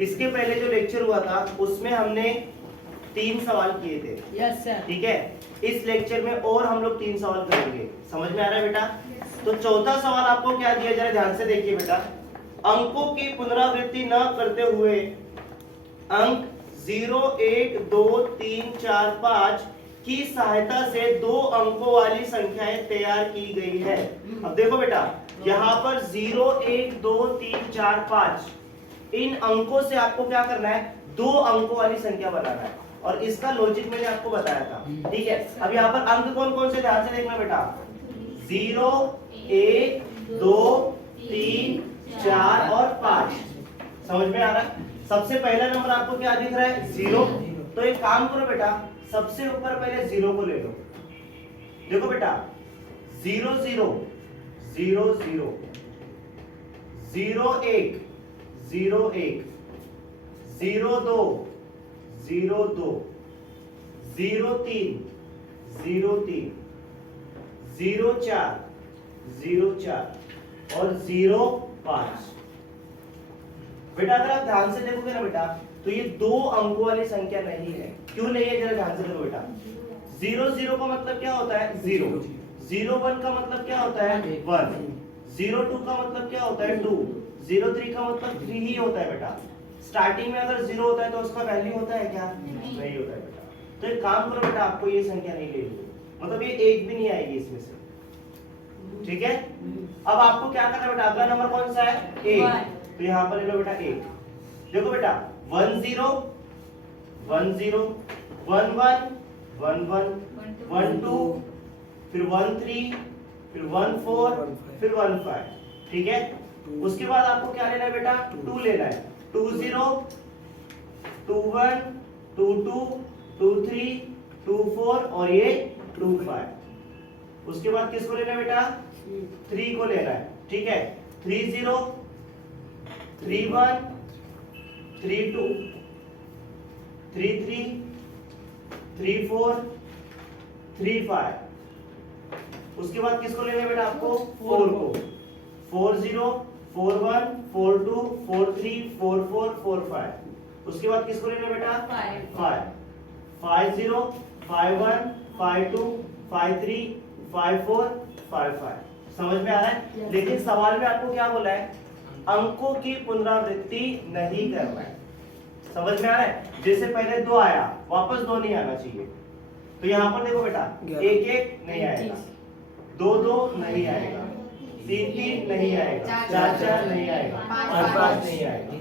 इसके पहले जो लेक्चर हुआ था उसमें हमने 3 सवाल किए थे। Yes sir. ठीक है, इस लेक्चर में और हम लोग 3 सवाल करेंगे। समझ में आ रहा है बेटा? तो चौथा सवाल आपको क्या दिया, जरा ध्यान से देखिए बेटा। अंकों की पुनरावृत्ति न करते हुए अंक 0, 1, 2, 3, 4, 5 की सहायता से 2 अंकों वाली संख्याएं तैयार की गई है। अब देखो बेटा, यहाँ पर 0, 1, 2, 3, 4, 5 इन अंकों से आपको क्या करना है, 2 अंकों वाली संख्या बनाना है। और इसका लॉजिक मैंने आपको बताया था। ठीक है, अब यहाँ पर अंक कौन कौन से, ध्यान से देखना बेटा। 0, 1, 2, 3, 4 और 5। समझ में आ रहा है? सबसे पहला नंबर आपको क्या दिख रहा है, 0। तो एक काम करो बेटा, सबसे ऊपर पहले 0 को ले लो। देखो बेटा, 0, 0, 0, 0, 0, 1, 0, 1, 0, 2, 0, 2, 0, 3, 0, 3, 0, 4, 0, 4 और 0, 5। बेटा अगर आप ध्यान से देखोगे ना बेटा, तो ये 2 अंकों वाली संख्या नहीं है। क्यों नहीं है, जरा ध्यान से देखो बेटा। 0, 0 का मतलब क्या होता है, 0। 0, 1 का मतलब क्या होता है, 1। 0, 2 का मतलब क्या होता है, 2। 0, 3 का मतलब 3 ही होता है बेटा। स्टार्टिंग में अगर 0 होता है तो उसका वैल्यू होता है क्या, नहीं होता है बेटा। तो एक काम करो बेटा, आपको ये संख्या नहीं लेनी, मतलब ये एक भी नहीं आएगी इसमें से। ठीक है, अब आपको क्या करना है बेटा, अगला नंबर कौन सा है, 1। तो यहाँ पर ले लो बेटा 1। देखो बेटा, 1, 0, 1, 0, 1, 1, 1, 1, 1, 2, फिर 1, 3, फिर 1, 4, फिर 1, 5। ठीक है, उसके बाद आपको क्या लेना है बेटा, 2 लेना है। 2, 0, 2, 1, 2, 2, 2, 3, 2, 4 और ये 2, 5। उसके बाद किसको लेना है बेटा, 3 को लेना है। ठीक है, 3, 0, 3, 1, 3, 2, 3, 3, 3, 4, 3, 5। उसके बाद किसको लेना है बेटा, आपको 4 को। 4, 0, 4, 1, 4, 2, 4, 3, 4, 4, 4, 5। उसके बाद किसको लेना है बेटा, 5। 5, 0, 5, 1, 5, 2, 5, 3, 5, 4, 5, 5। समझ में आ रहा है? लेकिन सवाल में आपको क्या बोला है, अंकों की पुनरावृत्ति नहीं करना है। समझ में आ रहा है? जैसे पहले 2 आया, वापस 2 नहीं आना चाहिए। तो यहाँ पर देखो बेटा, 1, 1 नहीं आएगा, 2, 2 नहीं आएगा, 3, 3 नहीं आएगा, 4, 4 नहीं आएगा, 5, 5 नहीं आएगा।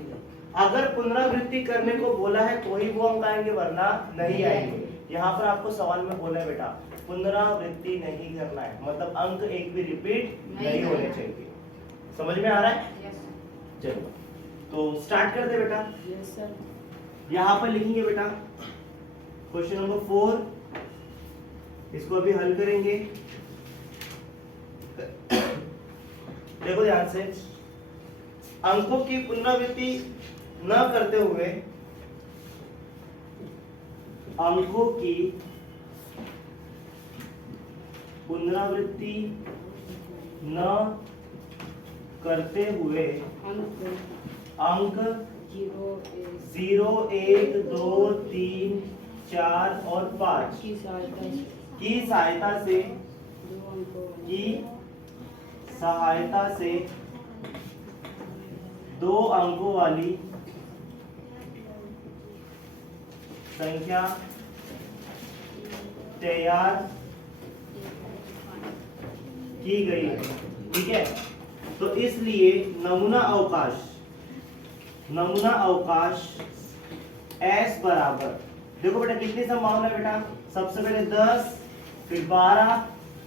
अगर पुनरावृत्ति करने को बोला है तो ही वो अंक आएंगे, वरना नहीं आएंगे। यहाँ पर आपको सवाल में बोला है बेटा, पुनरावृत्ति नहीं करना है, मतलब अंक एक भी रिपीट नहीं होने चाहिए। समझ में आ रहा है? चलो तो स्टार्ट कर दे बेटा। Yes sir. यहाँ पर लिखेंगे बेटा क्वेश्चन नंबर 4, इसको अभी हल करेंगे। देखो ध्यान से, अंकों की पुनरावृत्ति न करते हुए अंकों की पुनरावृत्ति न करते हुए अंक 0, 1, 2, 3, 4 और 5 की सहायता से 2 अंकों वाली संख्या तैयार की गई है। ठीक है, तो इसलिए नमूना अवकाश S बराबर, देखो बेटा कितनी संभावना है बेटा, सबसे पहले 10, फिर 12,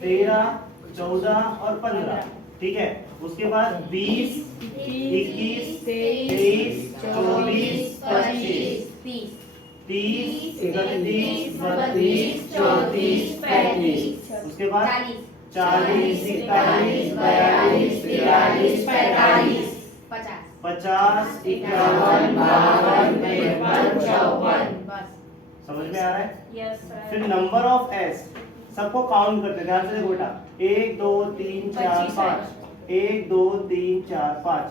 13, 14 और 15। ठीक है, उसके बाद 20, 21, 23, 24, 25, 30, 31, 32, 34, 35। उसके बाद 40, 41, 42, 43, 45, 50, 51, 52, 53, 54। समझ में आ रहा है? Yes sir. फिर नंबर ऑफ एस, सबको काउंट करते हैं, ध्यान से देखो बेटा। 1, 2, 3, 4, 5, 1, 2, 3, 4, 5।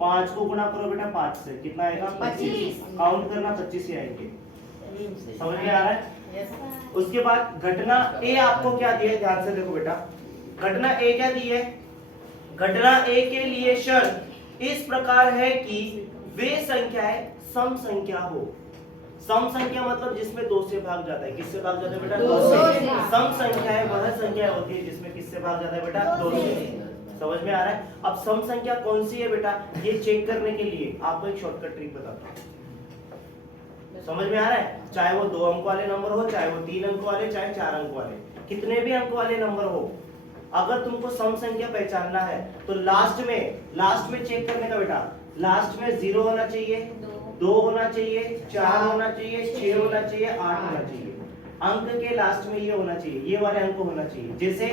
5 को गुना करो बेटा 5 से, कितना आएगा 25। काउंट करना 25 ही आएंगे। समझ में आ रहा है? उसके बाद घटना ए आपको क्या दिया है, ध्यान से देखो बेटा। घटना ए क्या दी है? घटना ए के लिए शर्त इस प्रकार है कि वे संख्याएं सम संख्या हो। सम संख्या मतलब जिसमें 2 से भाग जाता है। किससे भाग जाता है बेटा? 2 से। सम संख्या है वह संख्या होती है जिसमें किससे भाग जाता है बेटा? 2 से। समझ में आ रहा है? अब सम संख्या कौन सी है बेटा, ये चेक करने के लिए आपको एक शॉर्टकट ट्रिक बताता हूं। समझ में आ रहा है? चाहे वो 2 अंक वाले नंबर हो, चाहे वो 3 अंक वाले, चाहे 4 अंक वाले, कितने भी अंक वाले नंबर हो, अगर तुमको सम संख्या पहचानना है तो लास्ट में चेक करने का बेटा। लास्ट में 0 होना चाहिए, 2 होना चाहिए, 4 होना चाहिए, 6 होना चाहिए, 8 होना चाहिए। अंक के लास्ट में ये होना चाहिए, ये वाले अंक होना चाहिए। जैसे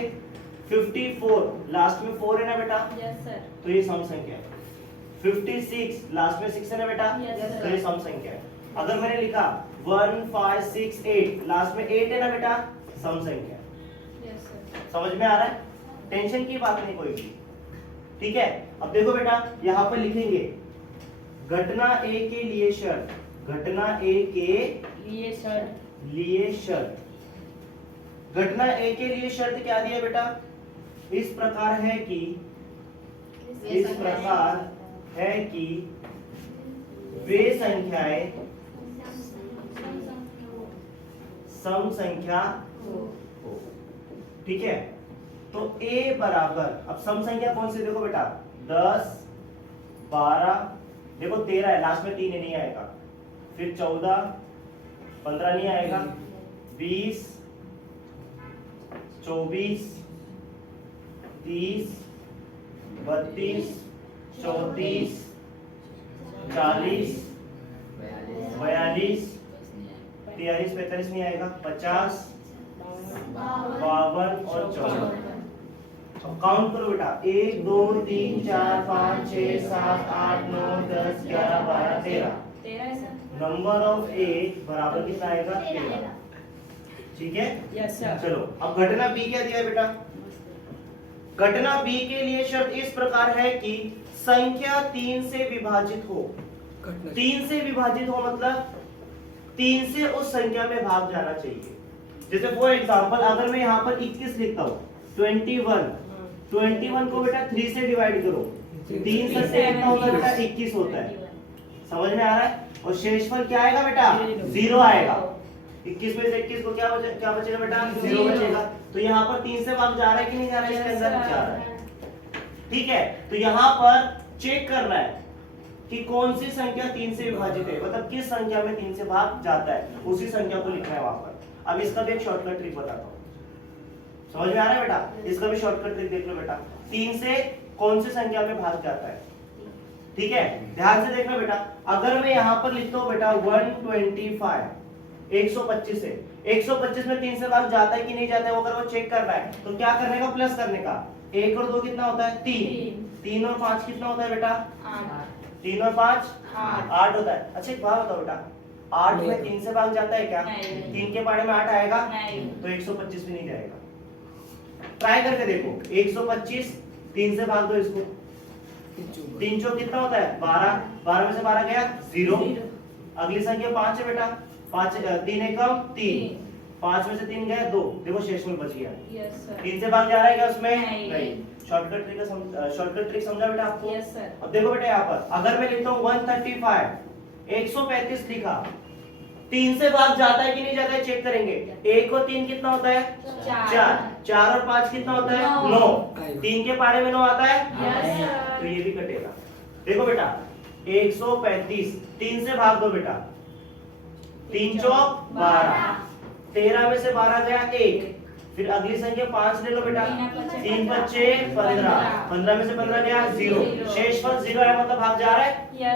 54 लास्ट में 4 है ना बेटा? Yes sir. तो ये सम संख्या है। 56 लास्ट में 6 है ना बेटा? Yes, तो ये सम संख्या है। अगर मैंने लिखा 1 5 6 8 लास्ट में 8 है ना बेटा? सम संख्या है। Yes sir. समझ में आ रहा है? टेंशन की बात नहीं कोई भी, ठीक है। अब देखो बेटा, यहाँ पर लिखेंगे घटना ए के लिए शर्त, घटना ए के लिए शर्त। घटना ए के लिए शर्त क्या दी है बेटा? इस प्रकार है कि वे संख्याएं सम संख्या हो। ठीक है, तो a बराबर, अब सम संख्या कौन सी देखो बेटा? 10 12, देखो 13 है, लास्ट में 3 नहीं आएगा, फिर 14 15 नहीं आएगा, 20 24 30 32 34 40 42 43 45 नहीं आएगा, 50 52 और 54। काउंट करो बेटा, 1 2 3 4 5 6 7 8 9 10 11 12 13। नंबर ऑफ ए बराबर कितना आएगा? 13। ठीक है? Yes sir. चलो, अब घटना बी क्या दिया है बेटा? घटना बी के लिए शर्त इस प्रकार है कि संख्या 3 से विभाजित हो। 3 से विभाजित हो मतलब 3 से उस संख्या में भाग जाना चाहिए। जैसे फॉर एग्जांपल, अगर मैं यहाँ पर 21 लिखता हूँ, 21 को बेटा 3 से डिवाइड करो, 3 से कितना होता है बेटा? 21 होता है। समझ में आ रहा है? और शेषफल क्या आएगा बेटा? 0 आएगा। 21 में से 21 को क्या बचेगा बेटा? 0 बचेगा। तो यहाँ पर 3 से भाग जा रहा है कि नहीं जा रहा है? इसके अंदर जा रहा है। ठीक है, तो यहाँ पर चेक करना है कि कौन सी संख्या 3 से विभाजित है, मतलब किस संख्या में 3 से भाग जाता है, उसी संख्या को लिखना है वहां पर। अब इसका भी एक शॉर्टकट ट्रिक बताता हूँ। समझ में आ रहा है बेटा? इसका भी शॉर्टकट ट्रिक देख लो बेटा। 3 से कौन सी संख्या में भाग जाता है? ठीक है, ध्यान से देखना बेटा। अगर मैं यहाँ पर लिखता हूँ बेटा 125, 125 है, 125 में 3 से भाग जाता है कि नहीं जाता है, वो अगर वो चेक करना है तो क्या करने का? प्लस करने का। 1 और 2 कितना होता है? 3। 3 और 5 कितना होता है बेटा? 3 और 5 8 होता है। अच्छा एक बात बताओ बेटा, 8 में 3 से भाग जाता है क्या? 3 के पाड़े में 8 आएगा, तो 125 भी नहीं जाएगा। ट्राई करके देखो, 125 3 से भाग दो इसको, 3 चौक कितना होता है? 12, 12 में से 12 गया 0। अगली संख्या 5 है बेटा, 5 3 एकम 3, 5 में से 3 गया 2, देखो शेषफल बच गया। 3 से भाग जा रहा है क्या उसमें? नहीं। शॉर्टकट ट्रिक समझा बेटा आपको? Yes sir. अब देखो बेटा, यहाँ पर अगर मैं लिखता हूँ 135, 135 लिखा, 3 से भाग जाता है कि नहीं जाता है? चेक करेंगे। 1 और 3 कितना होता है? 4। 4 और 5 कितना होता है? 9। 3 के पाड़े में 9 आता है, तो ये भी कटेगा। देखो बेटा, 135 3 से भाग दो बेटा, 3 चौक 12, 13 में से 12 गया 1, फिर अगली संख्या 5 ले लो बेटा, 3 बच्चे 15, 15 में से 15 गया 0, शेषफल 0 है मतलब भाग जा रहा है।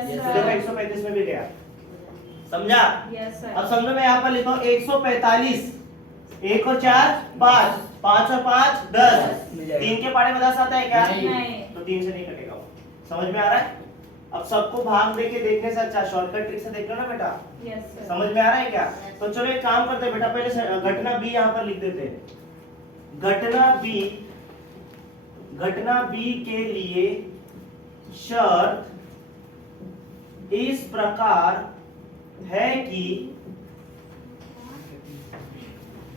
देखो 135 में भी गया। समझा? अब समझो, मैं यहाँ पर लिखा हूँ 145, 1 और 4 5, 5 और 5 10, 3 के पाड़े में 10 आता है क्या? तो 3 से नहीं कटेगा वो। समझ में आ रहा है? अब सबको भाग देके देखने से अच्छा शॉर्टकट ट्रिक से देख लो ना बेटा। समझ में आ रहा है क्या? तो चलो एक काम करते हैं बेटा, पहले घटना बी यहाँ पर लिख देते हैं। घटना बी के लिए शर्त इस प्रकार है कि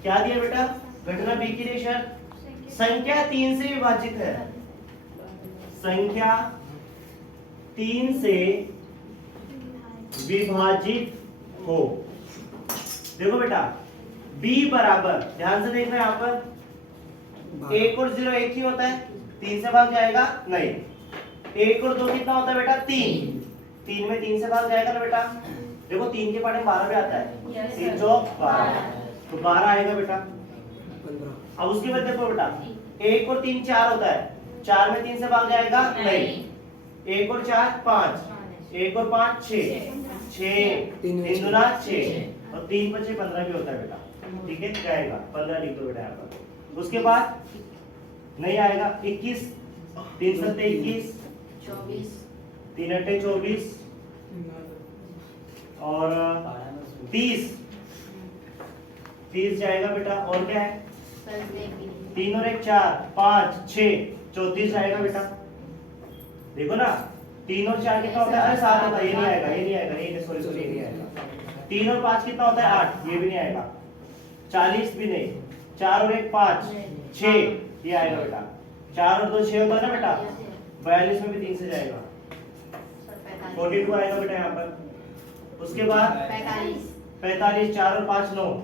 क्या दिया बेटा, घटना बी के लिए शर्त संख्या 3 से विभाजित है, संख्या 3 से विभाजित हो। देखो बेटा b बराबर, ध्यान से देखना यहाँ पर 1 और 0 एक ही होता है, 3 से भाग जाएगा नहीं, 1 और 2 कितना होता है बेटा 3 में 3 से भाग जाएगा ना बेटा। देखो 3 के पार्ट में 12 भी आता है, 3 चौक 12, तो 12 आएगा बेटा। अब उसके बाद देखो बेटा 1 और 3 4 होता है, 4 में 3 से भाग जाएगा नहीं, 1 और 4 5, 1 और 5 6, 3 दूना 6 और 3 5 15 भी होता है बेटा। ठीक है, क्या आएगा 15 लिख दो बेटा यहाँ पर। उसके बाद नहीं आएगा 21, 3 7 21, 3 8 24 और 30 जाएगा बेटा। और क्या है 3 और 1 4 5 6 34 जाएगा बेटा। देखो ना 3 और 4 कितना होता है, अरे 7 होता है, ये नहीं आएगा, ये नहीं आएगा, ये सॉरी सॉरी ये नहीं आएगा। 3 और 5 कितना होता है 8, ये भी नहीं आएगा। 40 भी नहीं, 4 और 1 5 6 ये आएगा बेटा। 4 और 2 6 होता है ना बेटा, 42 में भी 3 से जाएगा, 42 आएगा बेटा यहाँ पर। उसके बाद 45, 4 और 5 9,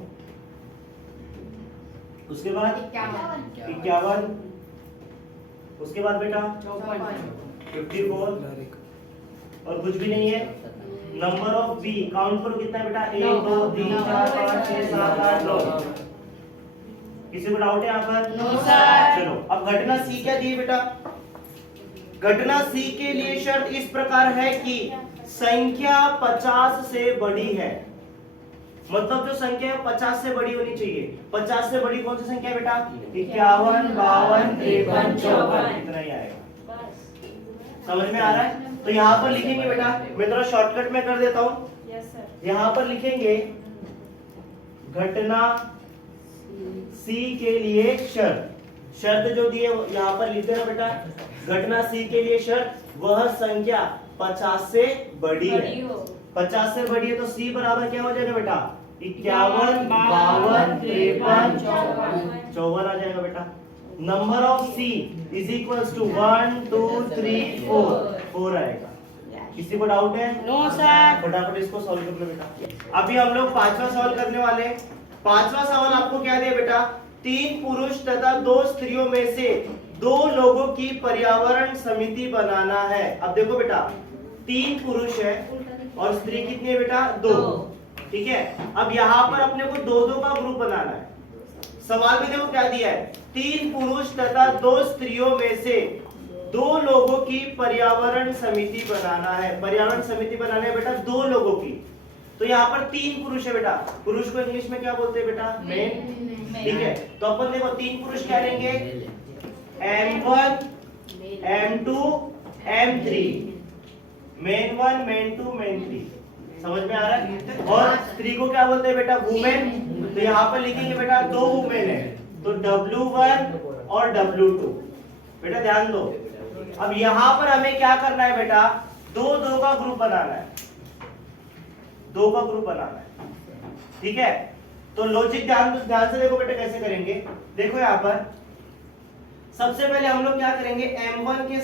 उसके बाद 51, उसके बाद बेटा 54 और कुछ भी नहीं है। नंबर ऑफ बी काउंट करो कितना है बेटा, 1 2 3 4 5 6 7 8 9। किसी को डाउट है यहाँ पर? No sir. चलो अब घटना सी क्या दी है बेटा। घटना सी के लिए शर्त इस प्रकार है कि संख्या 50 से बड़ी है, मतलब जो संख्या है 50 से बड़ी होनी चाहिए। 50 से बड़ी कौन सी संख्या है बेटा, 51 52 53 54, इतना ही आएगा। समझ में आ रहा है? तो यहाँ पर लिखेंगे बेटा, मैं थोड़ा शॉर्टकट में कर देता हूँ। Yes sir. यहाँ पर लिखेंगे घटना सी के लिए शर्त, शर्त जो दी है यहाँ पर लिख देना बेटा। घटना सी के लिए शर्त वह संख्या 50 से बड़ी है। 50 से बड़ी है तो सी बराबर क्या हो जाएगा बेटा, 51 52 53 54 आ जाएगा बेटा। Number of C is equals to 1 2 3 4 आएगा। किसी को डाउट है? No sir. फटाफट इसको सॉल्व कर लो बेटा। अभी हम लोग पांचवा सवाल करने वाले हैं। पांचवा सवाल आपको क्या दिया बेटा, 3 पुरुष तथा 2 स्त्रियों में से 2 लोगों की पर्यावरण समिति बनाना है। अब देखो बेटा 3 पुरुष है और स्त्री कितनी है बेटा, 2। ठीक है, अब यहाँ पर अपने को 2-2 का ग्रुप बनाना है। सवाल में देखो क्या दिया है, 3 पुरुष तथा 2 स्त्रियों में से 2 लोगों की पर्यावरण समिति बनाना है। पर्यावरण समिति बनाना है बेटा 2 लोगों की। तो यहाँ पर 3 पुरुष है बेटा, पुरुष को इंग्लिश में क्या बोलते हैं बेटा, मेन। ठीक है, तो अपन देखो 3 पुरुष क्या लेंगे, M1 M2 M3, main 1 main 2 main 3। समझ में आ रहा है? और स्त्री को क्या बोलते हैं बेटा, वुमेन। तो यहाँ पर लिखेंगे बेटा 2 वुमेन है, तो W1 और W2। बेटा ध्यान दो, अब यहाँ पर हमें क्या करना है बेटा, 2-2 का ग्रुप बनाना है, 2 का ग्रुप बनाना है। ठीक है, तो लॉजिक ध्यान से देखो बेटा कैसे करेंगे। देखो यहाँ पर सबसे पहले हम लोग क्या करेंगे, M1 के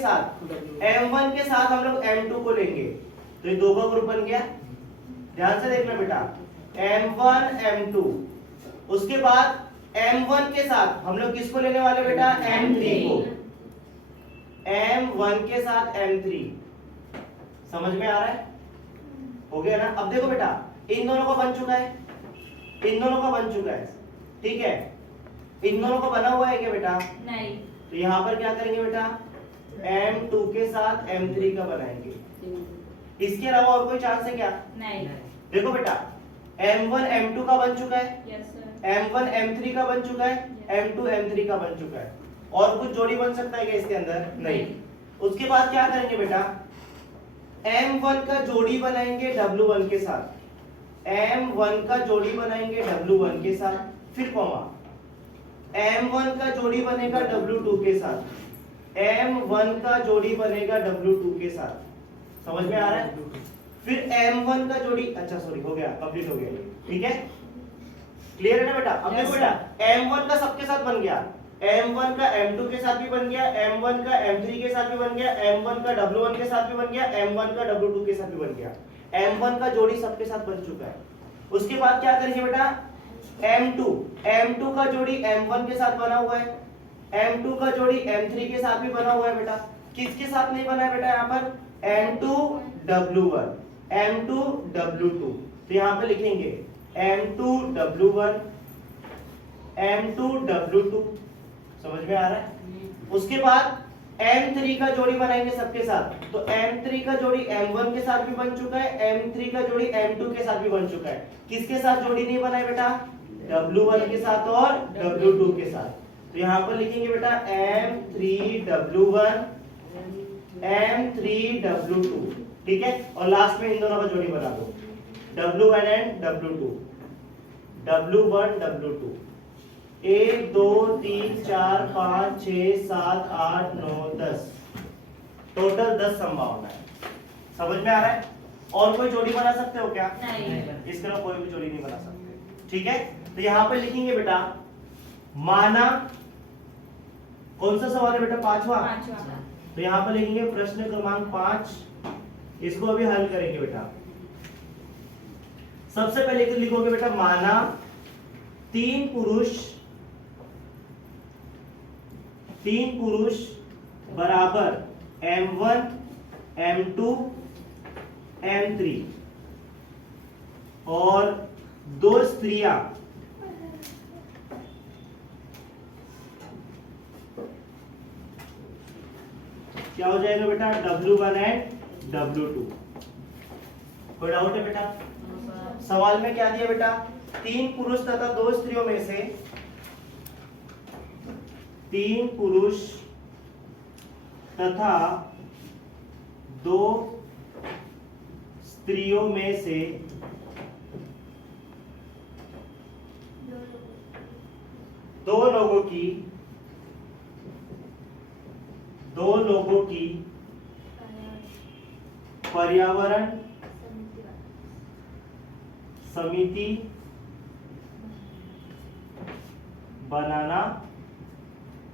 साथ हम लोग M2 को लेंगे, तो ये 2 का ग्रुप बन गया। ध्यान से देखना बेटा, M1 M2। उसके बाद M1 के साथ हम लोग किसको लेने वाले बेटा, M3 को। M1 के साथ M3, समझ में आ रहा है? हो गया ना? अब देखो बेटा इन दोनों का बन चुका है, इन दोनों का बन चुका है। ठीक है, इन दोनों का बना हुआ है क्या बेटा, नहीं। तो यहाँ पर क्या करेंगे बेटा, M2 के साथ M3 का बनाएंगे। इसके अलावा और कोई चांस है क्या, नहीं। देखो बेटा M1 M2 का बन चुका है, यस सर। M1 M3 का बन चुका है, M2 M3 का बन चुका है। और कुछ जोड़ी बन सकता है क्या इसके अंदर, नहीं। उसके बाद क्या करेंगे बेटा, M1 का जोड़ी बनाएंगे W1 के साथ, M1 का जोड़ी बनाएंगे W1 के साथ, फिर कॉमा, M1 का जोड़ी बनेगा W2 के साथ, M1 का जोड़ी बनेगा W2 के साथ। समझ में आ रहा है? फिर M1 का जोड़ी, अच्छा सॉरी हो गया, कंप्लीट हो गया, ठीक है, क्लियर है ना बेटा। अब देखो बेटा M1 का सबके साथ बन गया, M1 का M2 के साथ भी बन गया, M1 का M3 के साथ भी बन गया, M1 का W1 के साथ भी बन गया, M1 का W2 के साथ भी बन गया। M1 का जोड़ी सबके साथ बन चुका है। उसके बाद क्या करेंगे बेटा, M2 का जोड़ी M1 के साथ बना हुआ है, M2 का जोड़ी M3 के साथ भी बना हुआ है बेटा। किसके साथ नहीं बना है बेटा यहाँ पर, M2W1, M2W2। तो यहाँ पे लिखेंगे M2W1, M2W2, समझ में आ रहा है। उसके बाद M3 का जोड़ी बनाएंगे सबके साथ, तो M3 का जोड़ी M1 के साथ भी बन चुका है, M3 का जोड़ी M2 के साथ भी बन चुका है। किसके साथ जोड़ी नहीं बना है बेटा, W1 के साथ और W2 के साथ। तो यहाँ पर लिखेंगे बेटा M3W1, M3W2, ठीक है। और लास्ट में इन दोनों का जोड़ी बना दो, W1 and W2, W1 W2। 1 2 3 4 5 6 7 8 9 10, total 10 संभावना है। समझ में आ रहा है। और कोई जोड़ी बना सकते हो क्या, नहीं। इसके अलावा कोई भी जोड़ी नहीं बना सकते, ठीक है। तो यहाँ पे लिखेंगे बेटा, माना, कौन सा सवाल है बेटा, पांचवा। तो यहाँ पर लिखेंगे प्रश्न क्रमांक 5, इसको अभी हल करेंगे बेटा। सबसे पहले लिखोगे बेटा, माना तीन पुरुष बराबर M1 M2 M3 और 2 स्त्रियां क्या हो जाएगा बेटा, W1 एंड W2। कोई डाउट है बेटा। सवाल में क्या दिया बेटा, 3 पुरुष तथा 2 स्त्रियों में से, 3 पुरुष तथा 2 स्त्रियों में से दो लोगों की पर्यावरण समिति बनाना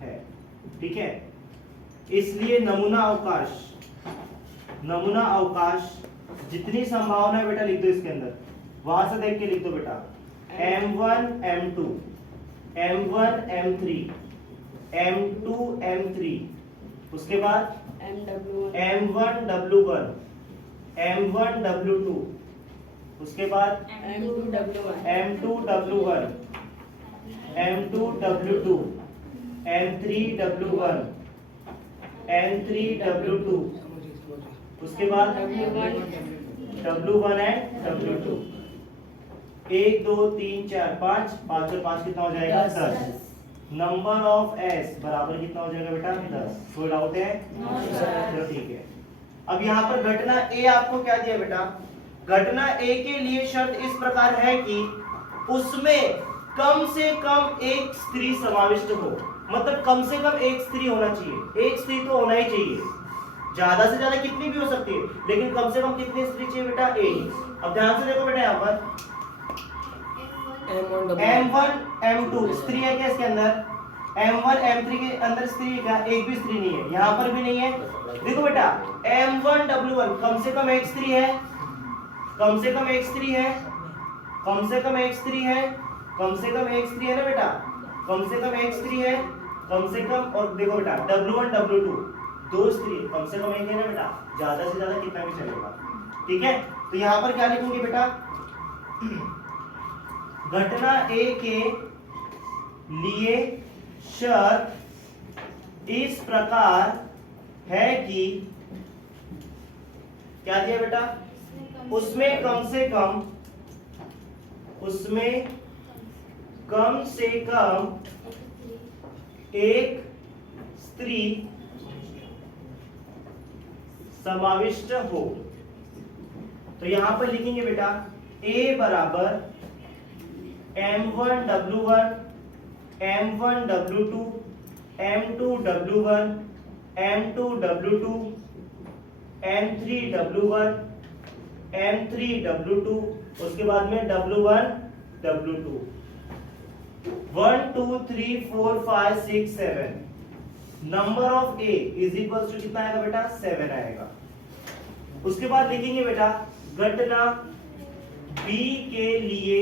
है, ठीक है। इसलिए नमूना अवकाश जितनी संभावना है बेटा लिख दो इसके अंदर, वहां से देख के लिख दो बेटा। M1 M2 M1 M3 M2 M3, उसके बाद M1 W1 M1 W2, उसके बाद M2 W1 M2 W2 M3 W1 M3 W2, उसके बाद W1 एंड W2। 1 2 3 4 5, 5 और 5 कितना हो जाएगा, 10। नंबर ऑफ एस बराबर कितना हो जाएगा बेटा, 10। कोई डाउट है, चलो ठीक है। अब यहाँ पर घटना ए आपको क्या दिया बेटा, घटना ए के लिए शर्त इस प्रकार है कि उसमें कम से कम एक स्त्री समाविष्ट हो, मतलब कम से कम एक स्त्री होना चाहिए, एक स्त्री तो होना ही चाहिए। ज्यादा से ज्यादा कितनी भी हो सकती है, लेकिन कम से कम कितनी स्त्री चाहिए बेटा, एक। अब ध्यान से देखो बेटा, यहाँ पर M1 M2 स्त्री है क्या इसके अंदर, M1 M3 के अंदर स्त्री है क्या, एक भी स्त्री नहीं है, यहाँ पर भी नहीं है। देखो बेटा M1 W1 कम से कम एक स्त्री है, कम से कम एक स्त्री है, कम से कम एक स्त्री है, कम से कम एक स्त्री है ना बेटा, कम से कम एक स्त्री है, कम से कम। और देखो बेटा W1 W2 दो स्त्री, कम से कम एक है ना बेटा, ज्यादा से ज्यादा कितना भी चलेगा, ठीक है। तो यहाँ पर क्या लिखूंगी बेटा, घटना ए के लिए शर्त इस प्रकार है कि क्या दिया बेटा, उसमें कम से कम एक स्त्री समाविष्ट हो। तो यहां पर लिखेंगे बेटा A बराबर M1 W1 M1 W2 M2 W1 M2 W2 M3 W1 M3 W2, उसके बाद में W1 W2, 1 2 3 4 5 6 7, number of A is equal to कितना आएगा बेटा 7 आएगा। उसके बाद लिखेंगे बेटा घटना B के लिए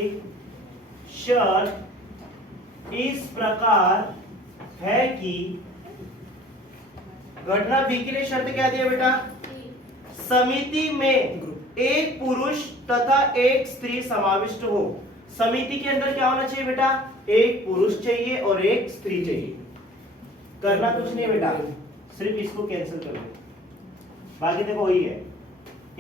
शर्त इस प्रकार है कि, घटना B के लिए शर्त क्या दी है बेटा, समिति में एक पुरुष तथा एक स्त्री समाविष्ट हो। समिति के अंदर क्या होना चाहिए बेटा, एक पुरुष चाहिए और एक स्त्री चाहिए। करना कुछ नहीं है बेटा, सिर्फ इसको कैंसिल कर दो, बाकी देखो वही है,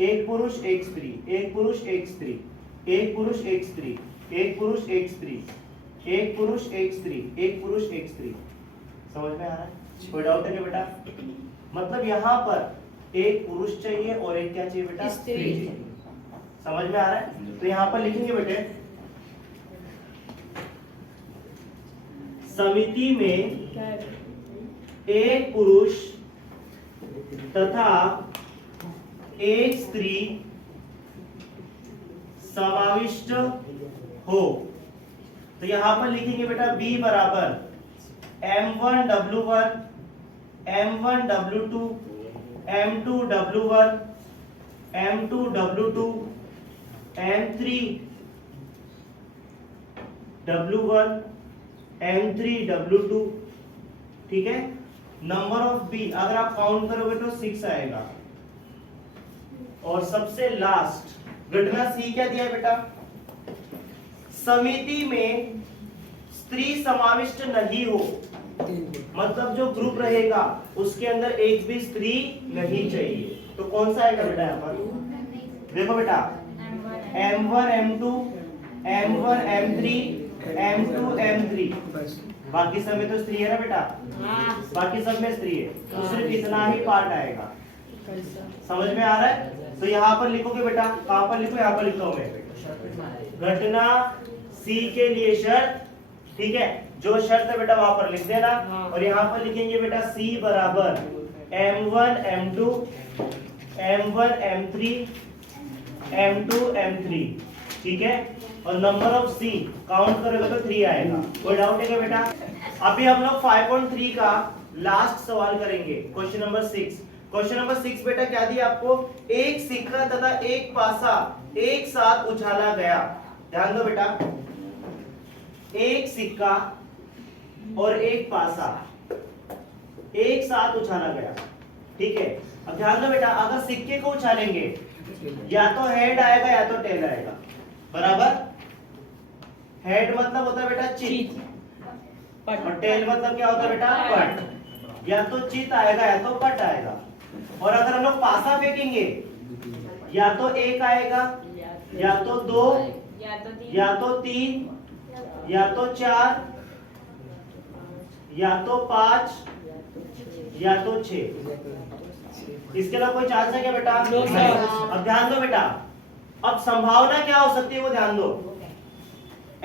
एक पुरुष एक स्त्री, एक पुरुष एक स्त्री, एक पुरुष एक स्त्री, एक पुरुष एक स्त्री, एक पुरुष एक स्त्री, एक पुरुष एक स्त्री। समझ में आ रहा है? कोई डाउट है क्या बेटा? मतलब यहाँ पर एक पुरुष चाहिए और एक क्या चाहिए बेटा, स्त्री चाहिए। समझ में आ रहा है? तो यहाँ पर लिखेंगे बेटे समिति में एक पुरुष तथा एक स्त्री समाविष्ट हो। तो यहां पर लिखेंगे बेटा B बराबर M1 W1, M1 W2, M2 W1, M2 W2, M3 W1, M3 W2। ठीक है, नंबर ऑफ B अगर आप काउंट करोगे तो 6 आएगा। और सबसे लास्ट घटना C क्या दिया है बेटा, समिति में स्त्री समाविष्ट नहीं हो, मतलब जो ग्रुप रहेगा उसके अंदर एक भी स्त्री नहीं चाहिए। तो कौन सा आएगा बेटा यहाँ पर, देखो बेटा M1 M2, M1 M3, M2 M3, बाकी सब में तो स्त्री है ना बेटा, बाकी सब में स्त्री है, तो सिर्फ इतना ही पार्ट आएगा। समझ में आ रहा है? तो यहाँ पर लिखोगे बेटा, कहाँ पर लिखो, यहाँ पर लिखता हूं मैं, घटना C के लिए शर्त। ठीक है, जो शर्त है बेटा वहां पर लिख देना। और यहाँ पर लिखेंगे बेटा C बराबर M1 M2, M1 M3, M2 M3। ठीक है, और नंबर ऑफ C काउंट करोगे तो 3 आएगा। कोई डाउट है क्या बेटा? अभी हम लोग 5.3 का लास्ट सवाल करेंगे, क्वेश्चन नंबर 6। क्वेश्चन नंबर 6 बेटा क्या दिया आपको, एक सिक्का तथा एक पासा एक साथ उछाला गया। ध्यान दो बेटा, एक सिक्का और एक पासा एक साथ उछाला गया। ठीक है, अब ध्यान दो बेटा, अगर सिक्के को उछालेंगे या तो हेड आएगा या तो टेल आएगा, बराबर। हेड मतलब होता है बेटा चित, और टेल मतलब क्या होता है बेटा पट। या तो चित आएगा या तो पट आएगा। और अगर हम लोग पासा फेंकेंगे या तो एक आएगा या तो दो या तो तीन या तो चार या तो 5 या तो 6। इसके अलावा कोई चांस है क्या बेटा? अब ध्यान दो बेटा, अब संभावना क्या हो सकती है वो ध्यान दो।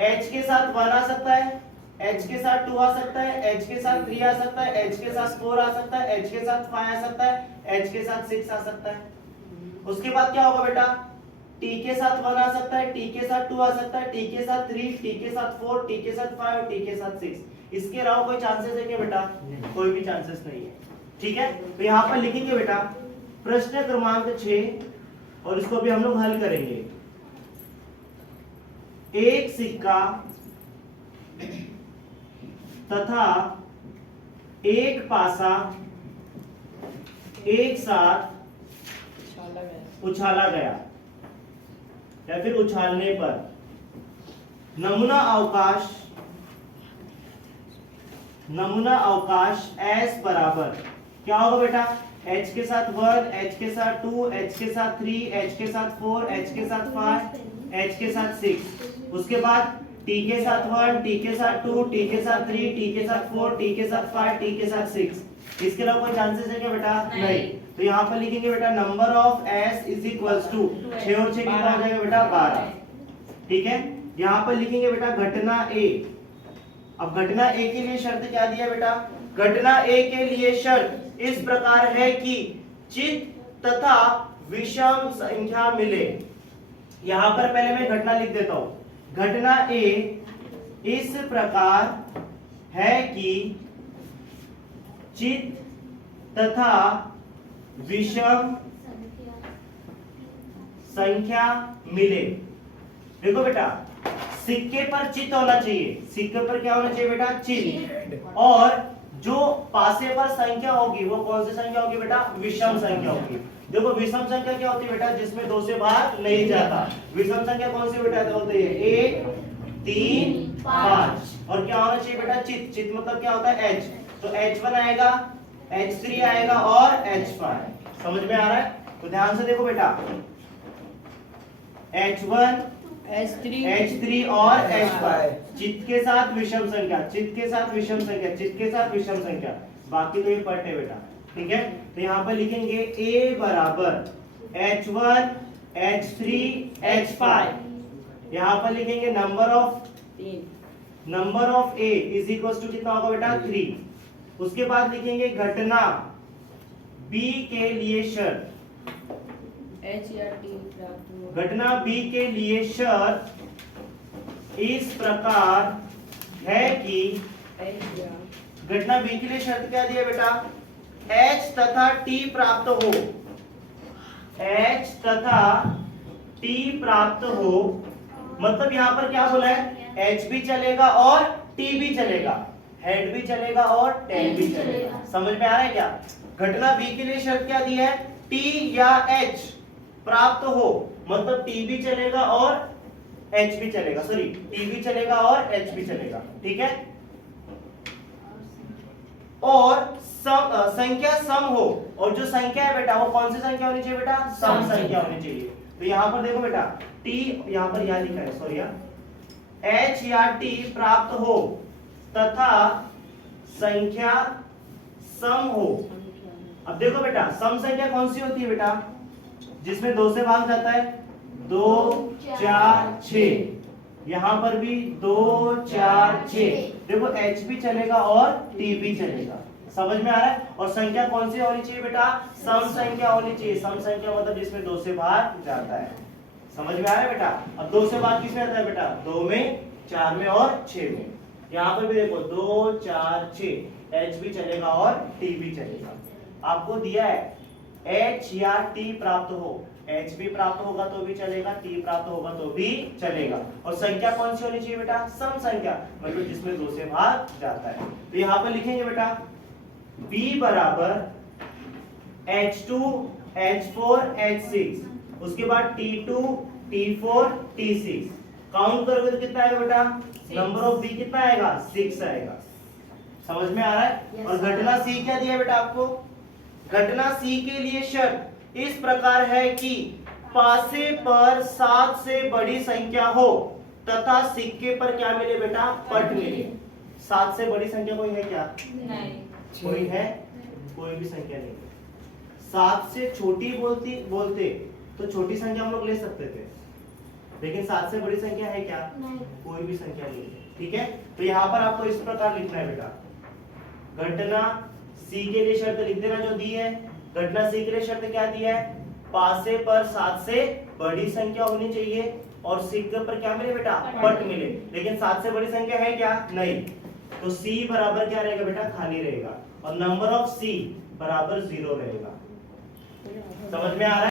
H के साथ 1 आ सकता है, H के साथ 2 आ सकता है, H के साथ 3 आ सकता है, H के साथ 4 आ सकता है, H के साथ 5 आ सकता है, H के साथ 6 आ सकता है। उसके बाद क्या होगा बेटा, T के साथ 1 आ सकता है, T के साथ 2 आ सकता है, T के साथ 3, T के साथ 4, T के साथ 5 और T के साथ 6। इसके अलावा कोई चांसेस है क्या बेटा? कोई भी चांसेस नहीं है। ठीक है, तो यहाँ पर लिखेंगे बेटा प्रश्न क्रमांक 6 और इसको भी हम लोग हल करेंगे। एक सिक्का तथा एक पासा एक साथ उछाला गया या फिर उछालने पर नमूना अवकाश S बराबर क्या होगा बेटा? H के साथ 1, H के साथ 2, H के साथ 3, H के साथ 4, H के साथ 5, H के साथ 6। उसके बाद T के साथ 1, T के साथ 2, T के साथ 3, T के साथ 4, T के साथ 5, T के साथ 6। इसके अलावा कोई चांसेस है क्या बेटा? नहीं। तो यहाँ पर लिखेंगे बेटा number of S is equals to 6 और 6 कितना हो जाएगा बेटा? 12। ठीक है, यहाँ पर लिखेंगे बेटा घटना A। अब घटना A के लिए शर्त क्या दिया बेटा? घटना A के लिए शर्त इस प्रकार है कि चित तथा विषम संख्या मिले। यहां पर पहले मैं घटना लिख देता हूं। घटना ए इस प्रकार है कि चित तथा विषम संख्या मिले। देखो बेटा, सिक्के पर चित होना चाहिए। सिक्के पर क्या होना चाहिए बेटा? चित। और जो पासे पर संख्या होगी वो कौन सी संख्या होगी बेटा? विषम संख्या होगी। देखो विषम संख्या क्या होती है बेटा? जिसमें 2 से भाग नहीं जाता। विषम संख्या कौन सी बेटा होती है? 1 3 5। और क्या होना चाहिए बेटा? चित। चित मतलब क्या होता है? H। तो H1 आएगा, H3 आएगा और H5। समझ में आ रहा है? तो ध्यान से देखो बेटा, H1 H3 और H5 चित्त के साथ विषम संख्या, चित्त के साथ विषम संख्या, चित्त के साथ विषम संख्या। बाकी तो ये पट है बेटा, ठीक है। तो यहाँ पर लिखेंगे A बराबर H1 H3 H5। यहाँ पर लिखेंगे number of A is equal to कितना होगा बेटा? 3। उसके बाद लिखेंगे घटना B के लिए शर्त। घटना B के लिए शर्त इस प्रकार है कि घटना B के लिए शर्त क्या दी है बेटा? H तथा T प्राप्त हो। H तथा T प्राप्त हो मतलब यहाँ पर क्या बोला है? H भी चलेगा और T भी चलेगा, हेड भी चलेगा और टेल भी चलेगा। समझ में आ रहा है क्या? घटना B के लिए शर्त क्या दी है? T या H प्राप्त हो मतलब T भी चलेगा और H भी चलेगा, सॉरी T भी चलेगा और H भी चलेगा, ठीक है। और संख्या सम हो, और जो संख्या है बेटा वो कौन सी संख्या होनी चाहिए बेटा? सम संख्या होनी चाहिए। तो यहां पर देखो बेटा, T यहां पर यहां लिखा है, सॉरी H या T प्राप्त हो तथा संख्या सम हो। अब देखो बेटा, सम संख्या कौन सी होती है बेटा? जिसमें 2 से भाग जाता है, 2 4 6। यहां पर भी 2 4 6। देखो H भी चलेगा और T भी चलेगा। समझ में आ रहा है? और संख्या कौन सी होनी चाहिए बेटा? सम संख्या होनी चाहिए। सम संख्या मतलब जिसमें 2 से भाग जाता है। समझ में आ रहा है बेटा? अब 2 से भाग किसमें आता है बेटा? 2 में, 4 में और 6 में। यहाँ पर भी देखो 2 4 6, H भी चलेगा और T भी चलेगा। आपको दिया है H या T प्राप्त हो, H भी प्राप्त होगा तो भी चलेगा, T प्राप्त होगा तो भी चलेगा। और संख्या कौन सी होनी चाहिए बेटा? सम संख्या मतलब जिसमें 2 से भाग जाता है। तो यहाँ पर लिखेंगे बेटा B बराबर H2 H4 H6। उसके बाद T2 T4 T6। काउंट करोगे तो कितना आएगा बेटा? नंबर ऑफ B कितना आएगा? 6 आएगा। समझ में आ रहा है? और घटना C क्या दिया बेटा आपको? घटना C के लिए शर्त इस प्रकार है कि पासे पर 7 से बड़ी संख्या हो तथा सिक्के पर क्या मिले बेटा? पट मिले। 7 से बड़ी संख्या कोई है क्या? नहीं। कोई है? कोई भी संख्या नहीं। 7 से छोटी बोलते तो छोटी संख्या हम लोग ले सकते थे, लेकिन 7 से बड़ी संख्या है क्या? नहीं। कोई भी संख्या नहीं है, ठीक है। तो यहाँ पर आपको इस प्रकार लिखना है बेटा, घटना C के लिए शर्त लिख देना जो दी है। घटना C के लिए शर्त क्या दी है? पासे पर 7 से बड़ी संख्या होनी चाहिए और सिक्के पर क्या मिले बेटा? पट मिले। लेकिन 7 से बड़ी संख्या है क्या? नहीं। तो C बराबर क्या रहेगा बेटा? खाली रहेगा। और नंबर ऑफ C बराबर 0 रहेगा। समझ में आ रहा है?